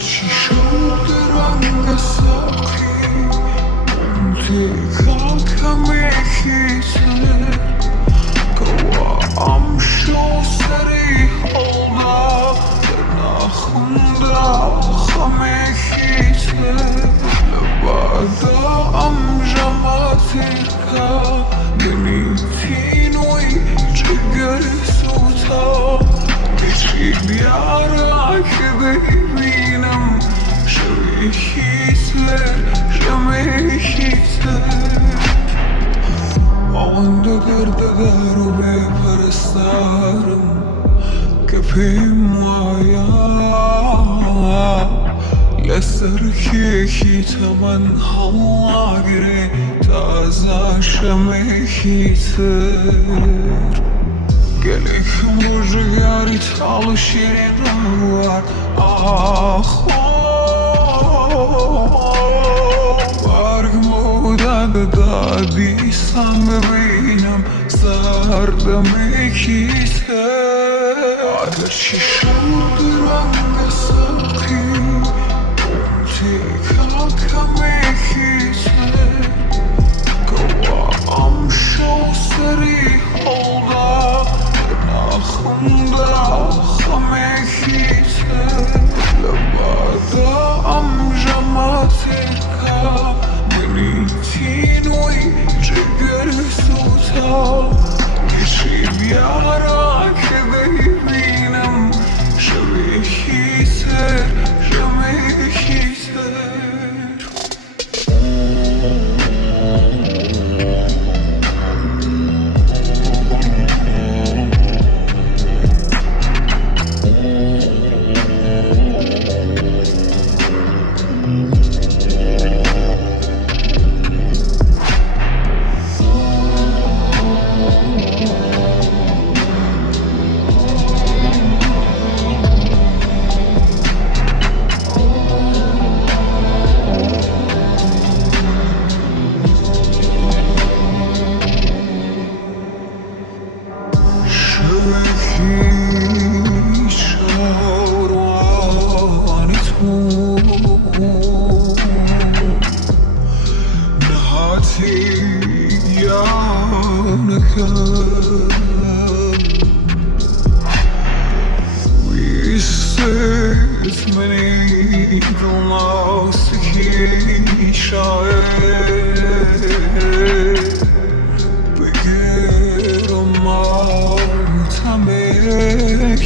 چی شد رنگ ساقی منتقا کمیکیته قوام شو سری حالا نخونده خمیکیته لبادا امجاماتیکا بنیتینوی جگر سوتا بچی بیارا که ببینم شمیکیته آنده گرده رو بپرستارم که پیمایا لسر کیکیت من هوا گره تازه شمیکیتر گلیکم روزگاری تالو شیرین روار دادیسم ببینم سردمیکیته آتشی شد رنگ ساقی منتقا کمیکیته قوام شو سری حالا نخونده خمیکیته لبادا امجاماتیکا منیتینوی جگر سوتا کشی بیارا که ببینم شمیکیته اسمني ضماسكي شاعر بغير ما تمكيتر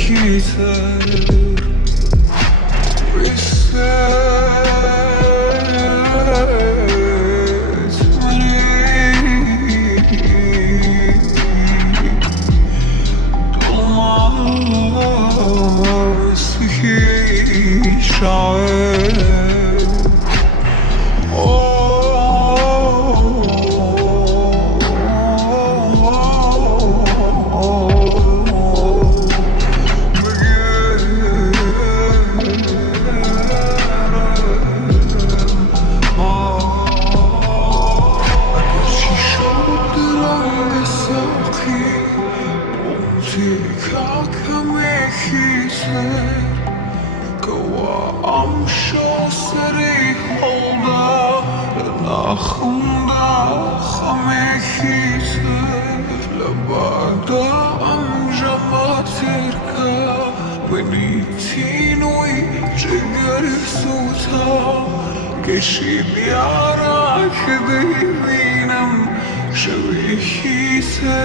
قوام شو سری حالا نخونده خمیکیته لبادا امجاماتیکا بنیتینوی جگر سوتا کشی بیارا که ببینم شمیکیته